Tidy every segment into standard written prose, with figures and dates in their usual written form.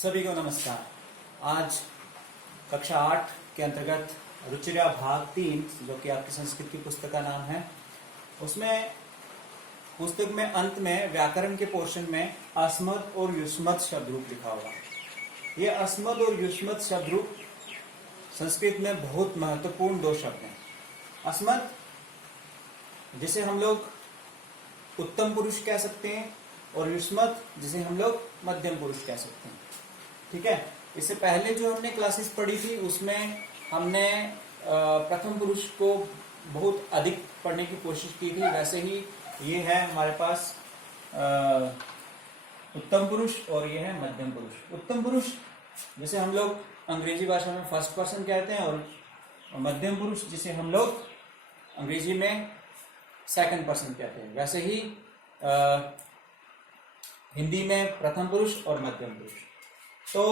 सभी को नमस्कार। आज कक्षा 8 के अंतर्गत रुचिरा भाग 3 जो कि आपकी संस्कृत की पुस्तक का नाम है, उसमें पुस्तक में अंत में व्याकरण के पोर्शन में अस्मद और युष्मत् शब्द रूप लिखा होगा। ये अस्मद और युष्मत् शब्द रूप संस्कृत में बहुत महत्वपूर्ण दो शब्द हैं। अस्मद जिसे हम लोग उत्तम पुरुष कह सकते हैं और युष्मत् जिसे हम लोग मध्यम पुरुष कह सकते हैं। ठीक है, इससे पहले जो हमने क्लासेस पढ़ी थी उसमें हमने प्रथम पुरुष को बहुत अधिक पढ़ने की कोशिश की थी। वैसे ही ये है हमारे पास उत्तम पुरुष और ये है मध्यम पुरुष। उत्तम पुरुष जिसे हम लोग अंग्रेजी भाषा में फर्स्ट पर्सन कहते हैं और मध्यम पुरुष जिसे हम लोग अंग्रेजी में सेकंड पर्सन कहते हैं। वैसे ही हिंदी में प्रथम पुरुष और मध्यम पुरुष। तो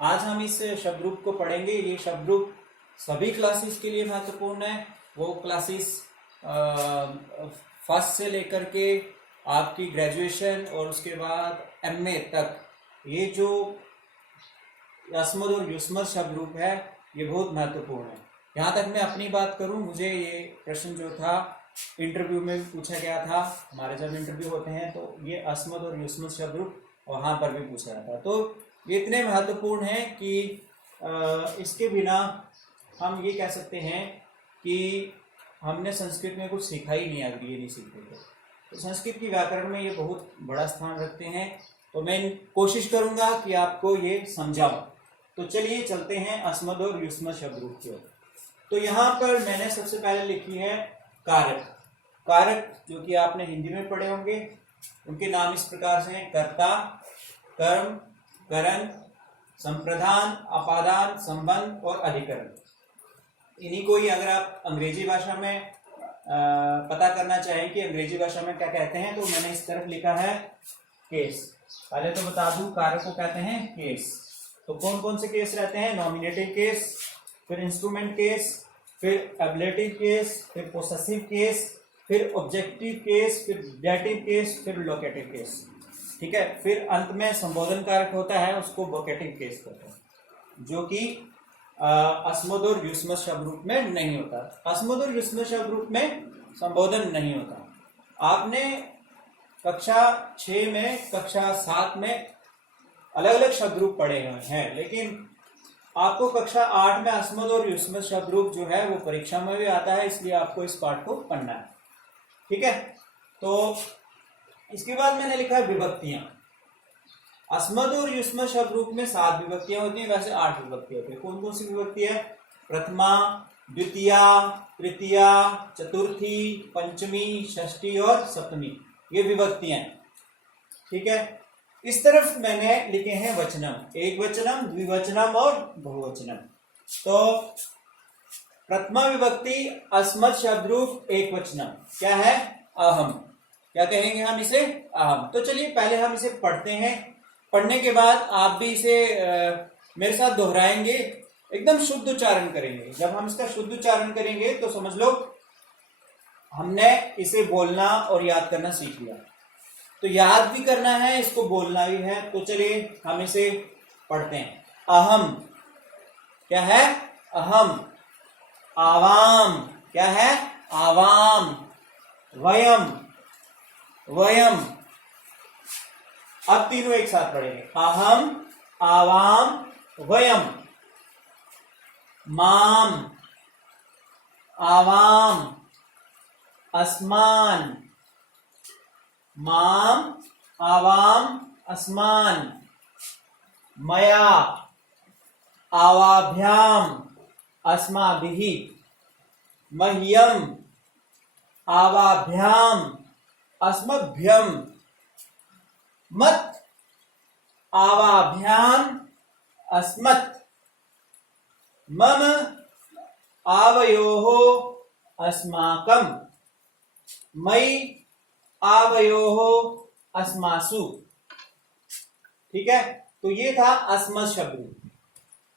आज हम इस शब्द रूप को पढ़ेंगे। ये शब्द रूप सभी क्लासेस के लिए महत्वपूर्ण है। वो क्लासेस फर्स्ट से लेकर के आपकी ग्रेजुएशन और उसके बाद एमए तक ये जो अस्मद और युष्मत् शब्द रूप है ये बहुत महत्वपूर्ण है। यहाँ तक मैं अपनी बात करूं, मुझे ये प्रश्न जो था इंटरव्यू में पूछा गया था। हमारे जब इंटरव्यू होते हैं तो ये अस्मद और युष्मत् शब्द रूप वहां पर भी पूछा जाता है। तो ये इतने महत्वपूर्ण है कि इसके बिना हम ये कह सकते हैं कि हमने संस्कृत में कुछ सीखा ही नहीं, अगर ये नहीं सीखते तो संस्कृत की व्याकरण में ये बहुत बड़ा स्थान रखते हैं। तो मैं कोशिश करूंगा कि आपको ये समझाऊं। तो चलिए चलते हैं अस्मद और युष्मत् शब्द रूप की ओर। तो यहाँ पर मैंने सबसे पहले लिखी है कारक। कारक जो कि आपने हिंदी में पढ़े होंगे, उनके नाम इस प्रकार से हैं: कर्ता, कर्म, करण, संप्रदान, अपादान, संबंध और अधिकरण। इन्हीं को ही अगर आप अंग्रेजी भाषा में पता करना चाहें कि अंग्रेजी भाषा में क्या कहते हैं, तो मैंने इस तरफ लिखा है केस। पहले तो बता दूं, कारक को कहते हैं केस। तो कौन कौन से केस रहते हैं? नॉमिनेटिव केस, फिर इंस्ट्रूमेंट केस, फिर एब्लेटिव केस, फिर पोसेसिव केस, फिर ऑब्जेक्टिव केस, फिर डेटिव केस, फिर लोकेटिव केस। ठीक है, फिर अंत में संबोधन कारक होता है, उसको वोकेटिव केस कहते हैं, जो कि अस्मद और युष्मत् शब्द रूप में नहीं होता। अस्मद और युष्मत् शब्द रूप में संबोधन नहीं होता। आपने कक्षा 6 में, कक्षा 7 में अलग अलग शब्द रूप पढ़े हुए हैं, लेकिन आपको कक्षा 8 में अस्मद और युष्मत् शब्द रूप जो है वो परीक्षा में भी आता है, इसलिए आपको इस पाठ को पढ़ना है। ठीक है, तो इसके बाद मैंने लिखा है विभक्तियां। अस्मद और युष्मत् शब्द रूप में 7 विभक्तियां होती हैं, वैसे 8 विभक्तियां होती है। कौन कौन सी विभक्ति है? प्रथमा, द्वितीया, तृतीया, चतुर्थी, पंचमी, षष्ठी और सप्तमी, ये विभक्तियां। ठीक है, इस तरफ मैंने लिखे हैं वचनम, एक वचनम, द्विवचनम और बहुवचनम। तो प्रथमा विभक्ति अस्मद शब्द रूप एक वचनम क्या है? अहम। क्या कहेंगे हम इसे? अहम। तो चलिए पहले हम इसे पढ़ते हैं। पढ़ने के बाद आप भी इसे मेरे साथ दोहराएंगे, एकदम शुद्ध उच्चारण करेंगे। जब हम इसका शुद्ध उच्चारण करेंगे तो समझ लो हमने इसे बोलना और याद करना सीख लिया। तो याद भी करना है, इसको बोलना भी है। तो चलिए हम इसे पढ़ते हैं। अहम क्या है? अहम। आवाम क्या है? आवाम। वयम, वयम। अब तीनों एक साथ पढ़ेंगे। अहम, आवाम, वयम। माम, आवाम, अस्मान। माम, आवाम, अस्मान। मया, आवाभ्याम, अस्माभिः। मह्यम, आवाभ्याम, अस्मभ्यम। मत, आवाभ्याम, अस्मत्। मम, आवयोः, अस्माकं। मयि, आवयोः, अस्मासु। ठीक है, तो ये था अस्मद शब्द।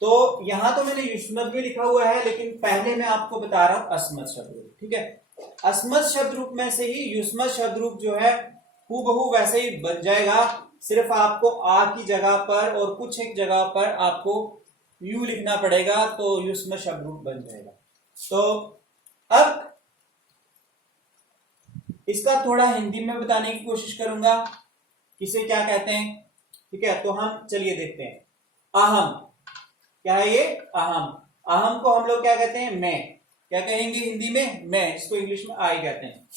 तो यहां तो मैंने युष्मत् भी लिखा हुआ है, लेकिन पहले मैं आपको बता रहा हूं अस्मद शब्द। ठीक है, अस्मद शब्द रूप में से ही युष्मत् शब्द रूप जो है हूबहू वैसे ही बन जाएगा, सिर्फ आपको आ की जगह पर और कुछ एक जगह पर आपको यू लिखना पड़ेगा, तो युष्म शब्द रूप बन जाएगा। तो अब इसका थोड़ा हिंदी में बताने की कोशिश करूंगा, इसे क्या कहते हैं। ठीक है, तो हम चलिए देखते हैं। अहम, क्या है ये? अहम। अहम को हम लोग क्या कहते हैं? मैं। क्या कहेंगे हिंदी में? मैं। इसको इंग्लिश में आई कहते हैं।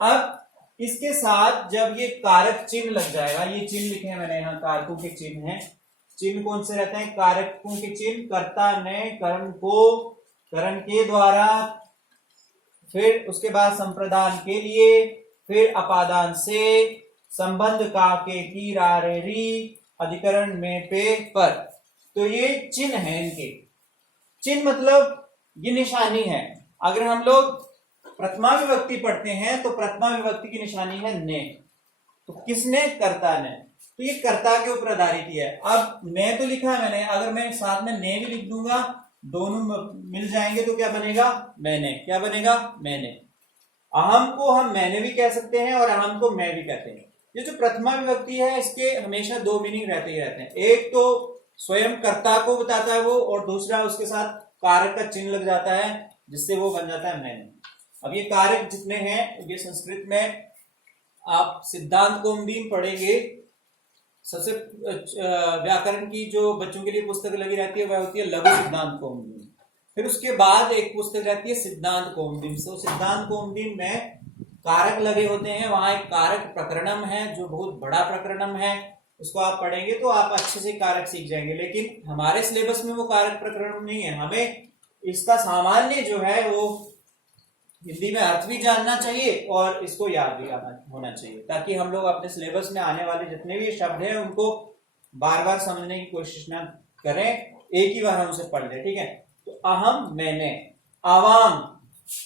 अब इसके साथ जब ये कारक चिन्ह लग जाएगा, ये चिन्ह लिखे हैं मैंने यहाँ, कारकों के चिन्ह हैं। चिन्ह कौन से रहते हैं? कारकों के चिन्ह। कर्ता ने कर्म को करण के द्वारा, फिर उसके बाद संप्रदान के लिए, फिर अपादान से, संबंध का के की रा रे री, अधिकरण में पे पर। तो ये चिन्ह है इनके। चिन्ह मतलब ये निशानी है। अगर हम लोग प्रथमा विभक्ति पढ़ते हैं तो प्रथमा विभक्ति की निशानी है ने। तो किसने? कर्ता ने। तो ये कर्ता के ऊपर आधारित है। अब मैं तो लिखा है मैंने, अगर मैं साथ में ने भी लिख दूंगा, दोनों मिल जाएंगे तो क्या बनेगा? मैंने। क्या बनेगा? मैंने। अहम को हम मैंने भी कह सकते हैं और अहम को मैं भी कहते हैं। ये जो प्रथमा विभक्ति है, इसके हमेशा दो मीनिंग रहते ही रहते हैं। एक तो स्वयं कर्ता को बताता है वो, और दूसरा उसके साथ कारक का चिन्ह लग जाता है, जिससे वो बन जाता है मैंने। अब ये कारक जितने हैं, ये संस्कृत में आप सिद्धांत कौमुदी पढ़ेंगे। सबसे व्याकरण की जो बच्चों के लिए पुस्तक लगी रहती है वह होती है लघु सिद्धांत कौमुदी। फिर उसके बाद एक पुस्तक रहती है सिद्धांत कौमुदी। तो सिद्धांत कौमुदी में कारक लगे होते हैं, वहां एक कारक प्रकरणम है जो बहुत बड़ा प्रकरणम है, उसको आप पढ़ेंगे तो आप अच्छे से कारक सीख जाएंगे। लेकिन हमारे सिलेबस में वो कारक प्रकरणम नहीं है। हमें इसका सामान्य जो है वो हिंदी में अर्थ भी जानना चाहिए और इसको याद भी होना चाहिए, ताकि हम लोग अपने सिलेबस में आने वाले जितने भी शब्द हैं उनको बार बार समझने की कोशिश ना करें, एक ही बार हम उसे पढ़ लें। ठीक है, तो अहम, मैंने, आवाम,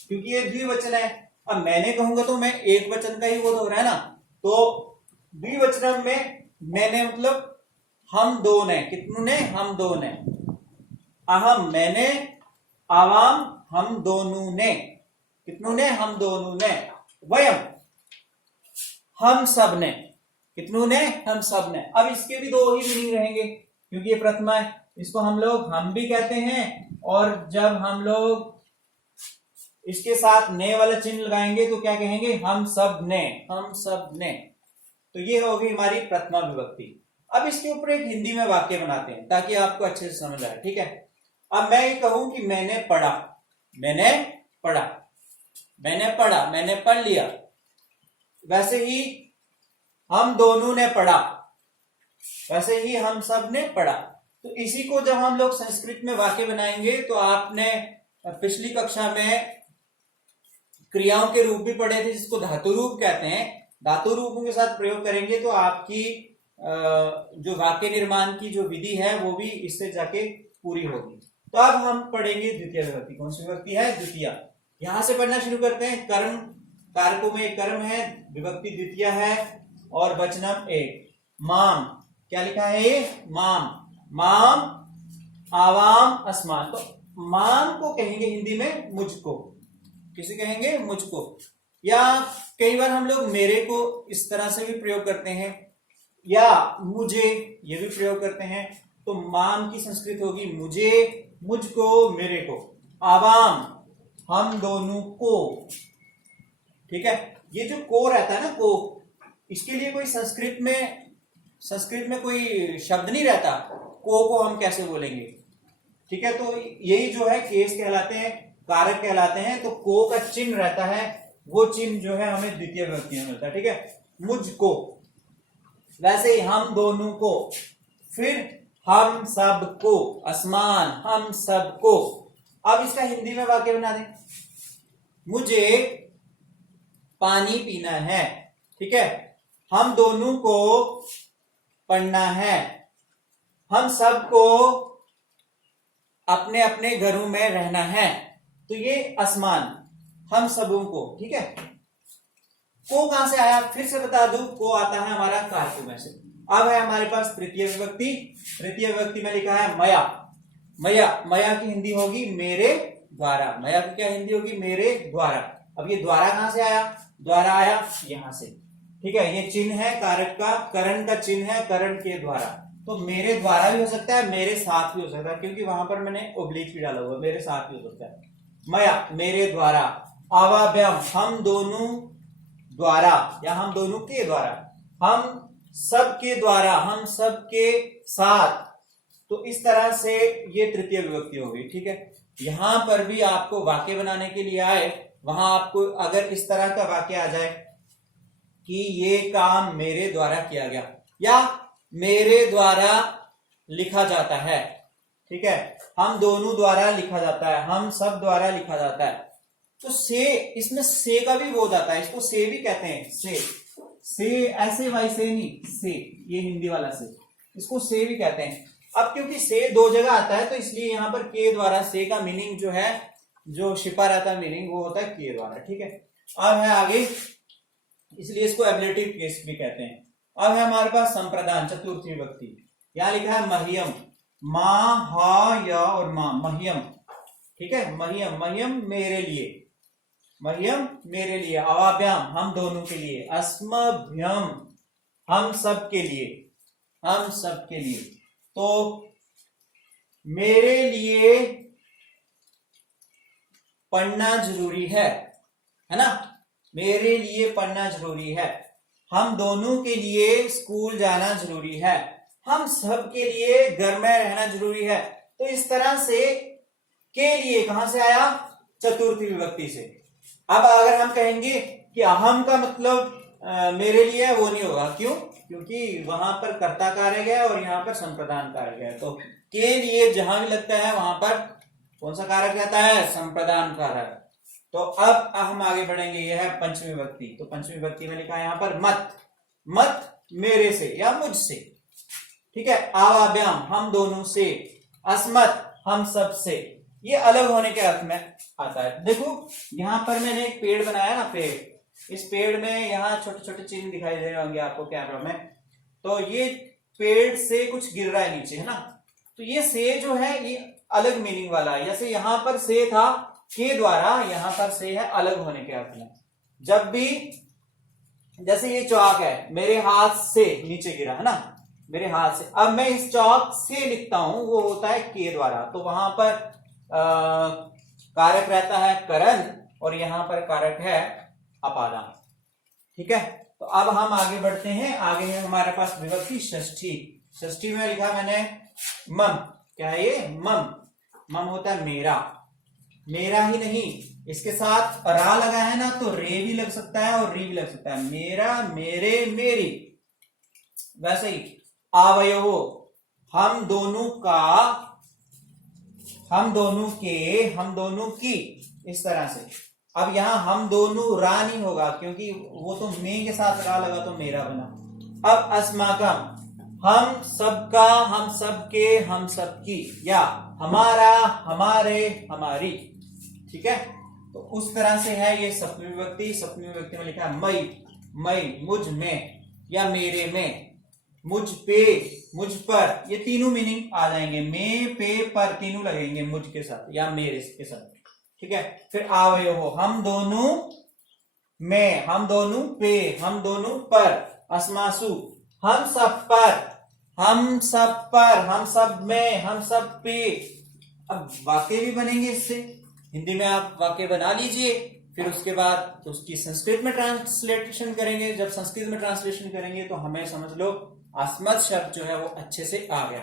क्योंकि ये द्विवचन है। अब मैंने कहूंगा तो मैं एक वचन का ही वो हो रहा है ना, तो द्विवचन में मैंने मतलब हम दो ने। कितनों ने? हम दो ने। अहम, मैंने, आवाम, हम दोनों ने। कितनों ने? हम दोनों ने। वयम, हम सब ने। कितनों ने? हम सब ने। अब इसके भी दो ही मीनिंग रहेंगे, क्योंकि ये प्रथमा है। इसको हम लोग हम भी कहते हैं, और जब हम लोग इसके साथ ने वाला चिन्ह लगाएंगे तो क्या कहेंगे? हम सब ने। हम सब ने। तो ये होगी हमारी प्रथमा विभक्ति। अब इसके ऊपर एक हिंदी में वाक्य बनाते हैं ताकि आपको अच्छे से समझ आए। ठीक है, अब मैं ये कहूं कि मैंने पढ़ा। मैंने पढ़ा, मैंने पढ़ा, मैंने पढ़ लिया। वैसे ही हम दोनों ने पढ़ा, वैसे ही हम सब ने पढ़ा। तो इसी को जब हम लोग संस्कृत में वाक्य बनाएंगे तो आपने पिछली कक्षा में क्रियाओं के रूप भी पढ़े थे, जिसको धातु रूप कहते हैं। धातु रूपों के साथ प्रयोग करेंगे तो आपकी जो वाक्य निर्माण की जो विधि है वो भी इससे जाके पूरी होगी। तो अब हम पढ़ेंगे द्वितीय विभक्ति। कौन सी विभक्ति है? द्वितीय। यहां से पढ़ना शुरू करते हैं। कर्म, कारकों में एक कर्म है, विभक्ति द्वितीय है, और वचनम एक। माम, क्या लिखा है ये? माम। माम, आवाम, अस्मान। तो माम को कहेंगे हिंदी में मुझको। किसे कहेंगे? मुझको। या कई बार हम लोग मेरे को इस तरह से भी प्रयोग करते हैं, या मुझे, ये भी प्रयोग करते हैं। तो माम की संस्कृत होगी मुझे, मुझको, मेरे को। आवाम, हम दोनों को। ठीक है, ये जो को रहता है ना, को, इसके लिए कोई संस्कृत में कोई शब्द नहीं रहता। को हम कैसे बोलेंगे? ठीक है, तो यही जो है केस कहलाते हैं, कारक कहलाते हैं। तो को का चिन्ह रहता है, वो चिन्ह जो है हमें द्वितीय विभक्ति में मिलता है। ठीक है, मुझको। वैसे ही हम दोनों को, फिर हम सबको, अस्मान, हम सबको। अब इसका हिंदी में वाक्य बना दें। मुझे पानी पीना है। ठीक है, हम दोनों को पढ़ना है। हम सबको अपने अपने घरों में रहना है। तो ये अस्मान, हम सबों को। ठीक है, को कहां से आया? फिर से बता दूं, को आता है हमारा कारकों में से। अब है हमारे पास तृतीय विभक्ति। तृतीय विभक्ति में लिखा है मया। मया, मया की हिंदी होगी मेरे द्वारा। मया की क्या हिंदी होगी? मेरे द्वारा। अब ये द्वारा कहां से आया? द्वारा आया यहां से। ठीक है, ये चिन्ह है कारक का, करण का चिन्ह है, करण के द्वारा। तो मेरे द्वारा भी हो सकता है, मेरे साथ भी हो सकता है, क्योंकि वहां पर मैंने ओब्लिक भी डाला हुआ है, मेरे साथ भी हो सकता है। मया मेरे द्वारा, आवाभ्याम हम दोनों द्वारा या हम दोनों के द्वारा, हम सब के द्वारा, हम सब के साथ। तो इस तरह से ये तृतीय विभक्ति हो गई। ठीक है, यहां पर भी आपको वाक्य बनाने के लिए आए, वहां आपको अगर इस तरह का वाक्य आ जाए कि ये काम मेरे द्वारा किया गया या मेरे द्वारा लिखा जाता है, ठीक है, हम दोनों द्वारा लिखा जाता है, हम सब द्वारा लिखा जाता है, तो से, इसमें से का भी बोध आता है, इसको से भी कहते हैं। से ऐसे वाई से नहीं, से ये हिंदी वाला से, इसको से भी कहते हैं। अब क्योंकि से दो जगह आता है तो इसलिए यहां पर के द्वारा से का मीनिंग जो है, जो छिपा रहता है मीनिंग, वो होता है के द्वारा। ठीक है, अब है आगे, इसलिए इसको एब्लेटिव केस भी कहते हैं। अब है हमारे पास संप्रदान, चतुर्थी विभक्ति। यहां लिखा है मह्यम, मा, हा, या और मां, मह्यम। ठीक है, मह्यम, मह्यम मेरे लिए, मह्यम मेरे लिए। अवाभ्याम हम दोनों के लिए, अस्मभ्यम हम सब के लिए, हम सब के लिए। तो मेरे लिए पढ़ना जरूरी है ना, मेरे लिए पढ़ना जरूरी है। हम दोनों के लिए स्कूल जाना जरूरी है, हम सब के लिए घर में रहना जरूरी है। तो इस तरह से के लिए कहां से आया, चतुर्थी विभक्ति से। अब अगर हम कहेंगे कि अहम का मतलब मेरे लिए है, वो नहीं होगा। क्यों? क्योंकि वहां पर कर्ता कारक है और यहाँ पर संप्रदान कारक है। तो के लिए जहां भी लगता है वहां पर कौन सा कारक रहता है, संप्रदान कारक। तो अब हम आगे बढ़ेंगे, यह है पंचमी विभक्ति। तो पंचमी विभक्ति में लिखा है यहां पर मत, मत मेरे से या मुझसे। ठीक है, आवाभ्याम हम दोनों से, अस्मत् हम सब से। ये अलग होने के अर्थ में आता है। देखो यहां पर मैंने एक पेड़ बनाया ना, पेड़, इस पेड़ में यहाँ छोटे छोटे चिन्ह दिखाई दे रहे होंगे आपको कैमरा में। तो ये पेड़ से कुछ गिर रहा है नीचे, है ना। तो ये से जो है ये अलग मीनिंग वाला है। जैसे यहां पर से था के द्वारा, यहां पर से है अलग होने के अर्थ में। जब भी, जैसे ये चौक है, मेरे हाथ से नीचे गिरा, है ना, मेरे हाथ से। अब मैं इस चौक से लिखता हूं, वो होता है के द्वारा। तो वहां पर कारक रहता है करण और यहां पर कारक है अपादान। ठीक है, तो अब हम आगे बढ़ते हैं। आगे है हमारे पास विभक्ति षष्ठी। षष्ठी में लिखा मैंने मम, क्या है ये, मम। मम होता है मेरा, मेरा ही नहीं, इसके साथ रा लगा है ना, तो रे भी लग सकता है और री भी लग सकता है। मेरा, मेरे, मेरी। वैसे ही आवयवो हम दोनों का, हम दोनों के, हम दोनों की, इस तरह से। अब यहां हम दोनों रा नहीं होगा, क्योंकि वो तो मे के साथ रा लगा तो मेरा बना। अब अस्माकम हम सबका, हम सबके, हम सबकी, या हमारा, हमारे, हमारी। ठीक है, तो उस तरह से है ये सप्तमी विभक्ति। सप्तमी विभक्ति में लिखा है मई, मई मुझ में या मेरे में, मुझ पे, मुझ पर। ये तीनों मीनिंग आ जाएंगे, में, पे, पर, तीनों लगेंगे मुझ के साथ या मेरे के साथ। ठीक है, फिर आवयवो हम दोनों में, हम दोनों पे, हम दोनों पर। अस्मासु हम सब पर, हम सब पर, हम सब में, हम सब पे। अब वाक्य भी बनेंगे इससे। हिंदी में आप वाक्य बना लीजिए, फिर उसके बाद उसकी संस्कृत में ट्रांसलेशन करेंगे। जब संस्कृत में ट्रांसलेशन करेंगे तो हमें समझ लो अस्मत् शब्द जो है वो अच्छे से आ गया।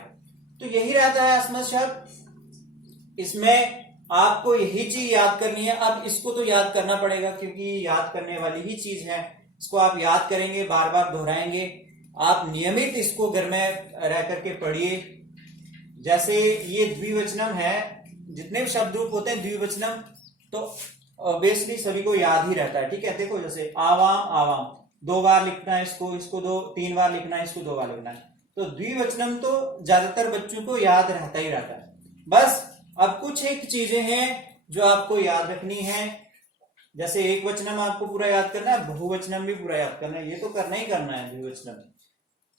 तो यही रहता है अस्मत् शब्द। इसमें आपको यही चीज याद करनी है। अब इसको तो याद करना पड़ेगा, क्योंकि याद करने वाली ही चीज है। इसको आप याद करेंगे, बार बार दोहराएंगे। आप नियमित इसको घर में रह करके पढ़िए। जैसे ये द्विवचनम है, जितने भी शब्द रूप होते हैं द्विवचनम, तो ऑब्वियसली सभी को याद ही रहता है। ठीक है, देखो जैसे आवाम, आवाम 2 बार लिखना है इसको, इसको 3 बार लिखना है, इसको 2 बार लिखना है। तो द्विवचनम तो ज्यादातर बच्चों को याद रहता ही रहता है। बस अब कुछ एक चीजें हैं जो आपको याद रखनी है। जैसे एक वचनम आपको पूरा याद करना है, बहुवचनम भी पूरा याद करना है। ये तो करना ही करना है, द्विवचनम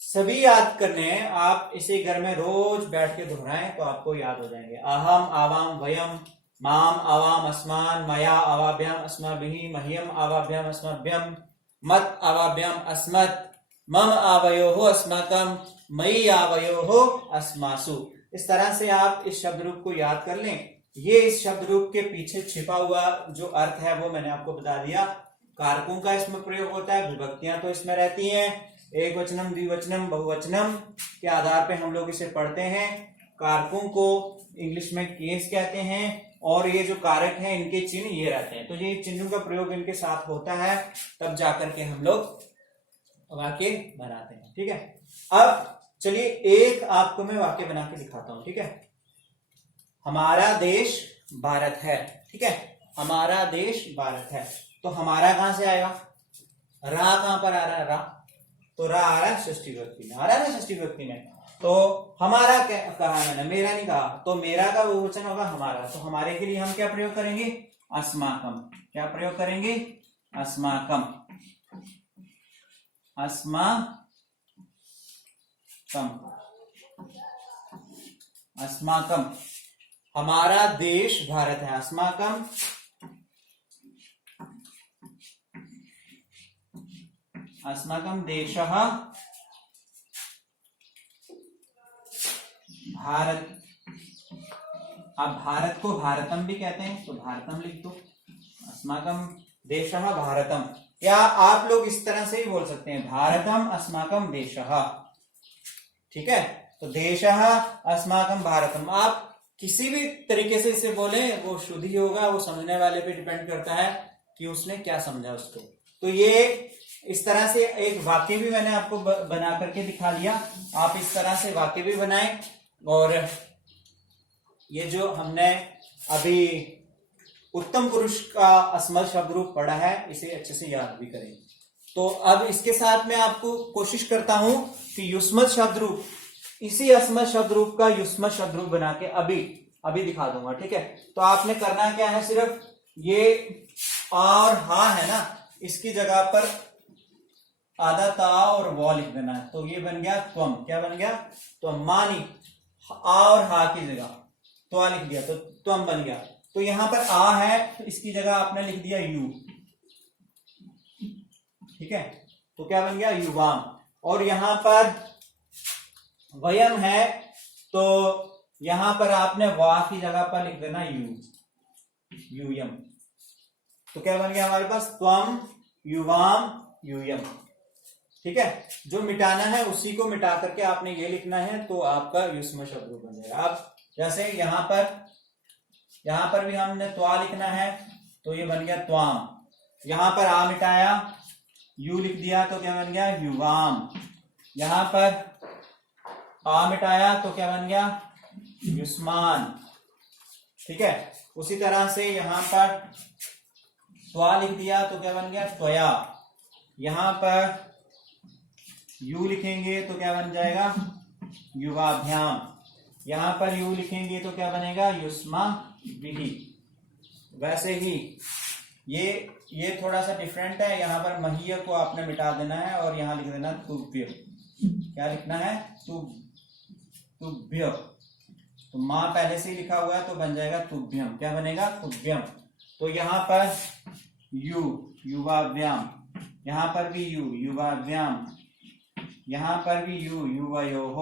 सभी याद करने हैं। आप इसे घर में रोज बैठ के दोहराएं तो आपको याद हो जाएंगे। अहम, आवाम, वयम, माम, आवाम, अस्मान, मया, आवाभ्याम, अस्माभिः, मह्यम, आवाभ्याम, अस्मभ्यम, मत आवाभ्याम अस्मत्, मम आवयोः अस्माकं, मयि आवयोः अस्मासु। इस तरह से आप इस शब्द रूप को याद कर लें। ये इस शब्द रूप के पीछे छिपा हुआ जो अर्थ है वो मैंने आपको बता दिया। कारकों का इसमें प्रयोग होता है, विभक्तियां तो इसमें रहती हैं, एक वचनम, द्विवचनम, बहुवचनम के आधार पे हम लोग इसे पढ़ते हैं। कारकों को इंग्लिश में केस कहते हैं, और ये जो कारक हैं इनके चिन्ह ये रहते हैं। तो ये चिन्हों का प्रयोग इनके साथ होता है, तब जाकर के हम लोग वाक्य बनाते हैं। ठीक है, अब चलिए एक आपको मैं वाक्य बना के दिखाता हूं। ठीक है, हमारा देश भारत है। ठीक है, हमारा देश भारत है। तो हमारा कहां से आएगा? रा कहां पर आ रहा है? रा, तो रा आ रहा है षष्ठी विभक्ति में, आ रहा है ना षष्ठी विभक्ति में। तो हमारा क्या कहा मैंने? मेरा नहीं कहा, तो मेरा का बहुवचन होगा हमारा। तो हमारे के लिए हम क्या प्रयोग करेंगे? अस्माकम। क्या प्रयोग करेंगे? अस्माकम, अस्माकम, अस्माकम। हमारा देश भारत है, अस्माकम अस्माकं देशः भारत। आप भारत को भारतम भी कहते हैं, तो भारतम लिख दो, अस्माकं देशः भारतम। या आप लोग इस तरह से ही बोल सकते हैं, भारतम अस्माकं देशः। ठीक है, तो देशः अस्माकं भारतम। आप किसी भी तरीके से इसे बोले वो शुद्ध ही होगा, वो समझने वाले पे डिपेंड करता है कि उसने क्या समझा उसको। तो ये इस तरह से एक वाक्य भी मैंने आपको बना करके दिखा लिया। आप इस तरह से वाक्य भी बनाएं, और ये जो हमने अभी उत्तम पुरुष का अस्मत् शब्द रूप पढ़ा है इसे अच्छे से याद भी करें। तो अब इसके साथ मैं आपको कोशिश करता हूं कि युष्मत् शब्द रूप, इसी अस्मत् शब्द रूप का युष्मत् शब्द रूप बना के अभी दिखा दूंगा। ठीक है, तो आपने करना क्या है, सिर्फ ये और हा है ना, इसकी जगह पर आधा ता और व लिख देना है। तो ये बन गया त्वम। क्या बन गया? त्वम। मानी आ और हा की जगह त्वा लिख दिया, तो त्वम बन गया। तो यहां पर आ है, तो इसकी जगह आपने लिख दिया यू। ठीक है, तो क्या बन गया? युवाम। और यहां पर वयम है, तो यहां पर आपने वा की जगह पर लिख देना यूयम। तो क्या बन गया हमारे पास? त्वम, युवाम, यूयम। ठीक है, जो मिटाना है उसी को मिटा करके आपने ये लिखना है, तो आपका युष्मत् शब्द रूप बन जाएगा। अब जैसे यहां पर भी हमने त्वा लिखना है, तो ये बन गया त्वाम। यहां पर आ मिटाया, यू लिख दिया, तो क्या बन गया? युवाम। यहां पर आ मिटाया, तो क्या बन गया? युष्मान। ठीक है, उसी तरह से यहां पर त्वा लिख दिया, तो क्या बन गया? त्वया। यहां पर यू लिखेंगे तो क्या बन जाएगा? युवाभ्याम। यहां पर यू लिखेंगे तो क्या बनेगा? युष्माभिः। वैसे ही ये थोड़ा सा डिफरेंट है, यहां पर महीय को आपने मिटा देना है और यहां लिख देना तुभ्य। क्या लिखना है? तुभ्य। तो मां पहले से ही लिखा हुआ है, तो बन जाएगा तुभ्यम। क्या बनेगा? तुभ्यम। तो यहां पर यू, युवाभ्याम। यहां पर भी यू, युवाभ्याम। यहां पर भी यू, युवयोः।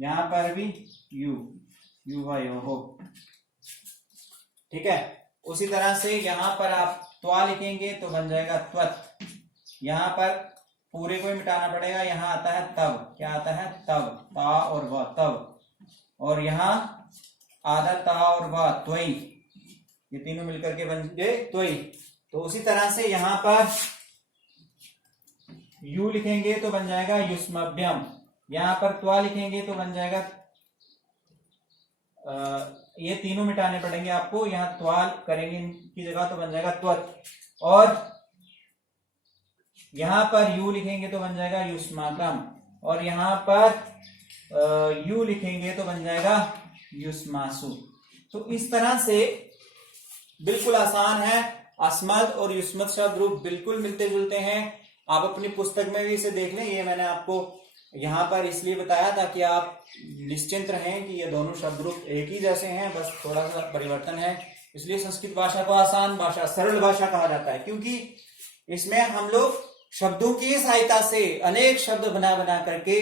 यहां पर भी यू, युवयोः। ठीक है, उसी तरह से यहां पर आप त्वा लिखेंगे तो बन जाएगा त्वत्। यहां पर पूरे को ही मिटाना पड़ेगा, यहां आता है तब। क्या आता है? तब, ता और व, तब। और यहां आधा ता और व, त्वयि। ये तीनों मिलकर के बन गए त्वयि। तो उसी तरह से यहां पर यू लिखेंगे तो बन जाएगा युष्मभ्यम। यहां पर त्वा लिखेंगे तो बन जाएगा, ये तीनों मिटाने पड़ेंगे आपको। यहां त्वा करेंगे इनकी जगह तो बन जाएगा त्वत्। और यहां पर यू लिखेंगे तो बन जाएगा युष्माकम। और यहां पर यू लिखेंगे तो बन जाएगा युष्मासु। तो इस तरह से बिल्कुल आसान है। अस्मत् और युष्मत् शब्द रूप बिल्कुल मिलते जुलते हैं। आप अपनी पुस्तक में भी इसे देख लें। ये मैंने आपको यहाँ पर इसलिए बताया ताकि आप निश्चिंत रहें कि ये दोनों शब्द रूप एक ही जैसे हैं, बस थोड़ा सा परिवर्तन है। इसलिए संस्कृत भाषा को आसान भाषा, सरल भाषा कहा जाता है, क्योंकि इसमें हम लोग शब्दों की सहायता से अनेक शब्द बना बना करके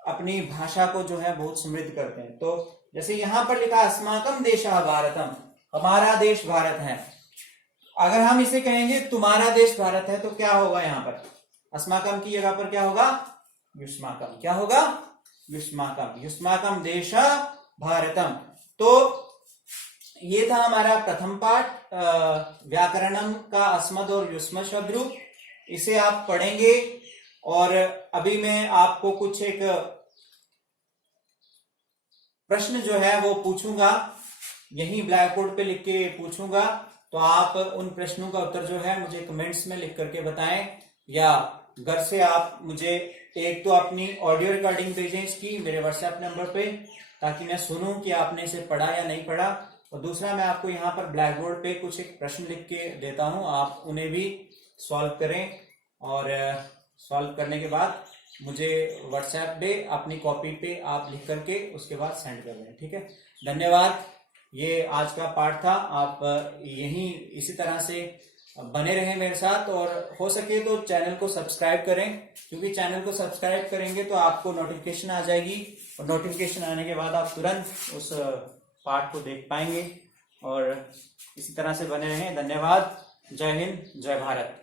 अपनी भाषा को जो है बहुत समृद्ध करते हैं। तो जैसे यहां पर लिखा अस्माकम देशः भारतम, हमारा देश भारत है। अगर हम इसे कहेंगे तुम्हारा देश भारत है तो क्या होगा, यहां पर अस्माकम की जगह पर क्या होगा, युष्माकम। क्या होगा, युष्माकम। युष्माकम देश भारतम। तो ये था हमारा प्रथम पाठ, व्याकरणम का अस्मद और युष्मद शब्द रूप। इसे आप पढ़ेंगे और अभी मैं आपको कुछ एक प्रश्न जो है वो पूछूंगा, यही ब्लैक बोर्ड पे लिख के पूछूंगा। तो आप उन प्रश्नों का उत्तर जो है मुझे कमेंट्स में लिख करके बताएं, या घर से आप मुझे एक तो अपनी ऑडियो रिकॉर्डिंग भेजें इसकी मेरे व्हाट्सएप नंबर पे, ताकि मैं सुनूं कि आपने इसे पढ़ा या नहीं पढ़ा। और दूसरा, मैं आपको यहाँ पर ब्लैक बोर्ड पे कुछ एक प्रश्न लिख के देता हूं, आप उन्हें भी सॉल्व करें और सॉल्व करने के बाद मुझे व्हाट्सएप पे अपनी कॉपी पे आप लिख करके उसके बाद सेंड कर दें। ठीक है, धन्यवाद। ये आज का पाठ था। आप यहीं इसी तरह से बने रहें मेरे साथ, और हो सके तो चैनल को सब्सक्राइब करें, क्योंकि चैनल को सब्सक्राइब करेंगे तो आपको नोटिफिकेशन आ जाएगी, और नोटिफिकेशन आने के बाद आप तुरंत उस पाठ को देख पाएंगे। और इसी तरह से बने रहें। धन्यवाद। जय हिंद, जय भारत।